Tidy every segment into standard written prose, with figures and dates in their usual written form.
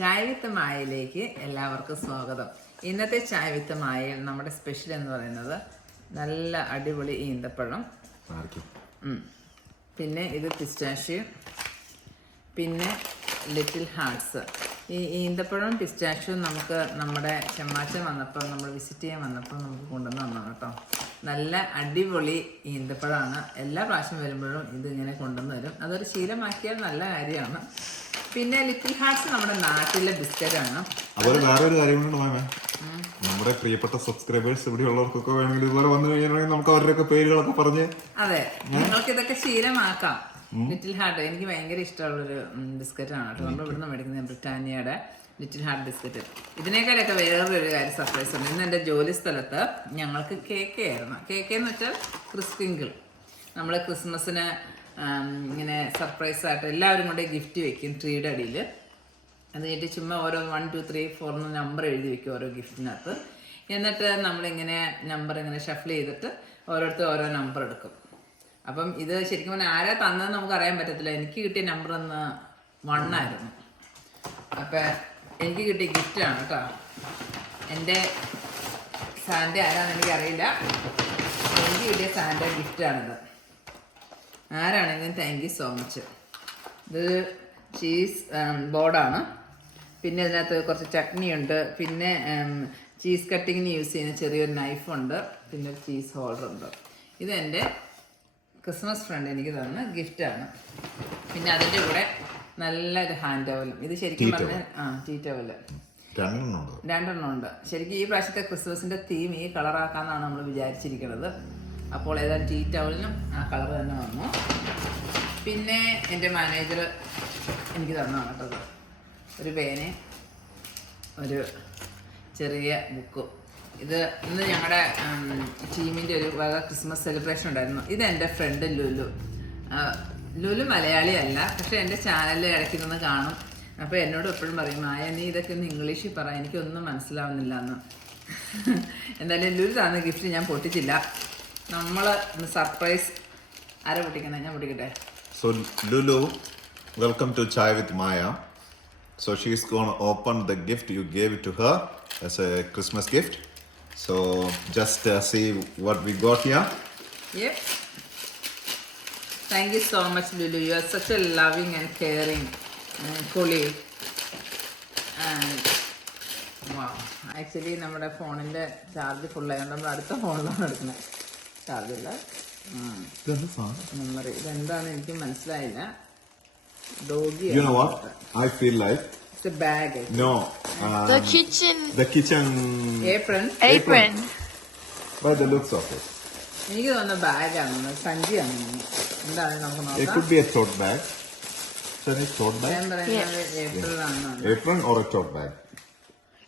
ചായ വിത്ത് മായയിലേക്ക് എല്ലാവർക്കും സ്വാഗതം. ഇന്നത്തെ ചായ വിത്ത് മായയിൽ നമ്മുടെ സ്പെഷ്യൽ എന്ന് പറയുന്നത് നല്ല അടിപൊളി ഈന്തപ്പഴം, പിന്നെ ഇത് പിസ്റ്റാഷ്യോ, പിന്നെ ലിറ്റിൽ ഹാർട്ട്സ്. ഈ ഈന്തപ്പഴം പിസ്റ്റാഷ്യോ നമുക്ക് നമ്മുടെ ചെമ്മാച്ചൻ വന്നപ്പോൾ, നമ്മൾ വിസിറ്റ് ചെയ്യാൻ വന്നപ്പോൾ നമുക്ക് കൊണ്ടുവന്ന് തന്നാണ് കേട്ടോ. നല്ല അടിപൊളി ഈന്തപ്പഴമാണ്. എല്ലാ പ്രാവശ്യം വരുമ്പോഴും ഇതിങ്ങനെ കൊണ്ടുവന്ന് തരും. അതൊരു ശീലമാക്കിയാൽ നല്ല കാര്യമാണ്. പിന്നെ ലിറ്റിൽ ഹാർട്ട്സ് നമ്മുടെ നാട്ടിലെ ബിസ്ക്കറ്റാണ്. അതുപോലെ വേറൊരു കാര്യം കൊണ്ട് നമ്മുടെ പ്രിയപ്പെട്ട സബ്സ്ക്രൈബേഴ്സ് ഇവിടെ ഉള്ളവർക്കൊക്കെ വേണമെങ്കിൽ ഇതുപോലെ വന്നു കഴിഞ്ഞാൽ നമുക്ക് അവരുടെയൊക്കെ പേരുകളൊക്കെ പറഞ്ഞ് അതെ നിങ്ങൾക്ക് ഇതൊക്കെ ശീലമാക്കാം. ലിറ്റിൽ ഹാർട്ട് എനിക്ക് ഭയങ്കര ഇഷ്ടമുള്ളൊരു ബിസ്ക്കറ്റാണ് കേട്ടോ. നമ്മൾ ഇവിടുന്ന് മേടിക്കുന്നത് ബ്രിട്ടാനിയയുടെ ലിറ്റിൽ ഹാർട്ട് ബിസ്ക്കറ്റ്. ഇതിനേക്കാളൊക്കെ വേറൊരു കാര്യം സർപ്രൈസ് ഉണ്ട്. ഇന്ന് എൻ്റെ ജോലി സ്ഥലത്ത് ഞങ്ങൾക്ക് കേക്ക് ആയിരുന്നു. കേക്ക് എന്ന് വെച്ചാൽ ക്രിസ്പിങ്കിൾ. നമ്മൾ ക്രിസ്മസിന് ഇങ്ങനെ സർപ്രൈസ് ആയിട്ട് എല്ലാവരും കൊണ്ട് ഗിഫ്റ്റ് വെക്കും ട്രീയുടെ അടിയിൽ. അത് കഴിഞ്ഞിട്ട് ചുമ്മാ ഓരോ 1 2 3 4 നമ്പർ എഴുതി വെക്കും ഓരോ ഗിഫ്റ്റിനകത്ത്. എന്നിട്ട് നമ്മളിങ്ങനെ നമ്പർ ഇങ്ങനെ ഷഫിൾ ചെയ്തിട്ട് ഓരോരുത്തർ ഓരോ നമ്പർ എടുക്കും. അപ്പം ഇത് ശരിക്കും പറഞ്ഞാൽ ആരാ തന്നതെന്ന് നമുക്ക് അറിയാൻ പറ്റത്തില്ല. എനിക്ക് കിട്ടിയ നമ്പർ ഒന്ന് 1 ആയിരുന്നു. അപ്പം എനിക്ക് കിട്ടിയ ഗിഫ്റ്റാണ് കേട്ടോ. എൻ്റെ സാൻ്റെ ആരാന്ന് എനിക്കറിയില്ല. എനിക്ക് കിട്ടിയ സാൻ്റെ ഗിഫ്റ്റാണിത്. ആരാണെങ്കിലും താങ്ക് യു സോ മച്ച്. ഇത് ചീസ് ബോർഡാണ്. പിന്നെ ഇതിനകത്ത് കുറച്ച് ചട്നിയുണ്ട്. പിന്നെ ചീസ് കട്ടിങ്ങിന് യൂസ് ചെയ്യുന്ന ചെറിയൊരു നൈഫുണ്ട്. പിന്നെ ഒരു ചീസ് ഹോൾഡറുണ്ട്. ഇതെൻ്റെ ക്രിസ്മസ് ഫ്രണ്ട് എനിക്ക് തന്ന ഗിഫ്റ്റാണ്. പിന്നെ അതിൻ്റെ കൂടെ നല്ലൊരു ഹാൻഡ് ടവലും. ഇത് ശരിക്കും പറഞ്ഞാൽ ടീ ടവല് 2 ഉണ്ട്. ശരിക്കും ഈ പ്രാവശ്യത്തെ ക്രിസ്മസിൻ്റെ തീം ഈ കളറാക്കാമെന്നാണ് നമ്മൾ വിചാരിച്ചിരിക്കുന്നത്. അപ്പോൾ ഏതായാലും ടീ ടവലിനും ആ കളർ തന്നെ വന്നു. പിന്നെ എൻ്റെ മാനേജർ എനിക്ക് തന്നതാണ് കേട്ടത്. ഒരു പേന, ഒരു ചെറിയ ബുക്കും. ഇത് ഇന്ന് ഞങ്ങളുടെ ടീമിൻ്റെ ഒരു വക ക്രിസ്മസ് സെലിബ്രേഷൻ ഉണ്ടായിരുന്നു. ഇത് എൻ്റെ ഫ്രണ്ട് ലുലു. ലുലു മലയാളിയല്ല, പക്ഷേ എൻ്റെ ചാനലിൽ ഇടയ്ക്ക് നിന്ന് കാണും. അപ്പോൾ എന്നോട് എപ്പോഴും പറയും, മായ നീ ഇതൊക്കെ ഒന്ന് ഇംഗ്ലീഷിൽ പറ, എനിക്കൊന്നും മനസ്സിലാവുന്നില്ല എന്ന്. എന്തായാലും ലുലു തന്ന ഗിഫ്റ്റ് ഞാൻ പൊട്ടിച്ചില്ല. നമ്മൾ സർപ്രൈസ് ആരെ പൊട്ടിക്കണേ? ഞാൻ പൊട്ടിക്കട്ടെ. So Lulu, welcome to Chai with Maya. So she's gonna open the gift you gave it to her as a Christmas gift. So just see what we got here. Yep. Thank you so much, Lulu. You are such a loving and caring colleague. And wow, actually നമ്മുടെ ഫോണിൻ്റെ charge ഫുള്ളായതുകൊണ്ട് നമ്മൾ അടുത്ത ഫോണിലാണ് എടുക്കുന്നത്. ചാർജില്ല, memory. ഇതെന്താണ് എനിക്ക് മനസ്സിലായില്ല. Doggy. You know what? I feel like it's a bag. No. The kitchen apron. By the looks of it. എനിക്ക് തോന്നുന്ന ബാഗാണ്, സഞ്ചിയാണ്. എന്താണ് നമുക്ക് നോക്കാം. It could be a tote bag. Is it tote bag? ഞാൻ പറയുന്നത് ഏപ്രിൽ ആണ്. Apron or a tote bag?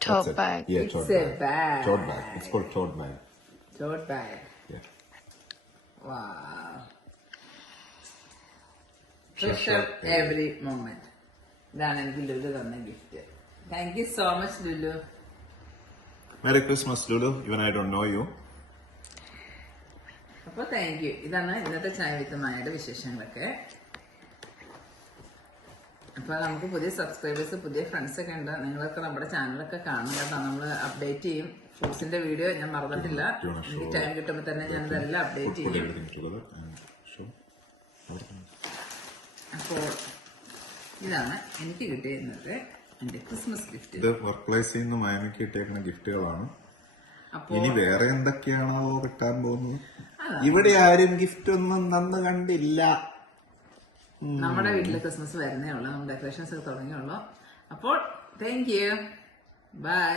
tote bag. Yeah, It's tote a bag. bag. Tote bag. It's called tote bag. Tote bag. Yeah. Wow. Treasure every moment. ഇതാണ് എനിക്ക് ലുലു തന്ന gift. Thank you so much Lulu. Merry Christmas, Lulu. Even I don't know you. അപ്പോൾ thank you. ഇതാണ് ഇന്നത്തെ ചായ വിത്ത് മായയുടെ വിശേഷങ്ങളൊക്കെ. അപ്പോൾ നമുക്ക് പുതിയ സബ്സ്ക്രൈബേഴ്സ്, പുതിയ ഫ്രണ്ട്സ് ഒക്കെ ഉണ്ട്. നിങ്ങളൊക്കെ നമ്മുടെ ചാനലൊക്കെ കാണുക കേട്ടോ. നമ്മൾ അപ്ഡേറ്റ് ചെയ്യും. ഷൂസിന്റെ വീഡിയോ ഞാൻ മറന്നിട്ടില്ല. എനിക്ക് ടൈം കിട്ടുമ്പോൾ തന്നെ ഞാൻ ഇതെല്ലാം അപ്ഡേറ്റ് ചെയ്യും. അപ്പോൾ ഇതാണ് എനിക്ക് കിട്ടിയിരുന്നത് എൻ്റെ ക്രിസ്മസ് ഗിഫ്റ്റ്. ഇത് വർക്ക് പ്ലേസിൽ നിന്ന് മയമിക്ക് കിട്ടിയേക്കുന്ന ഗിഫ്റ്റുകളാണ്. ഇനി വേറെ എന്തൊക്കെയാണോ കിട്ടാൻ പോകുന്നത്? ഇവിടെ ആരും ഗിഫ്റ്റ് ഒന്നും തന്നു കണ്ടില്ല. നമ്മുടെ വീട്ടിൽ ക്രിസ്മസ് വരുന്നേ ഉള്ളൂ. നമ്മൾ ഡെക്കറേഷൻസ് ഒക്കെ തുടങ്ങിയുള്ളൂ. അപ്പോൾ താങ്ക് യു. ബൈ.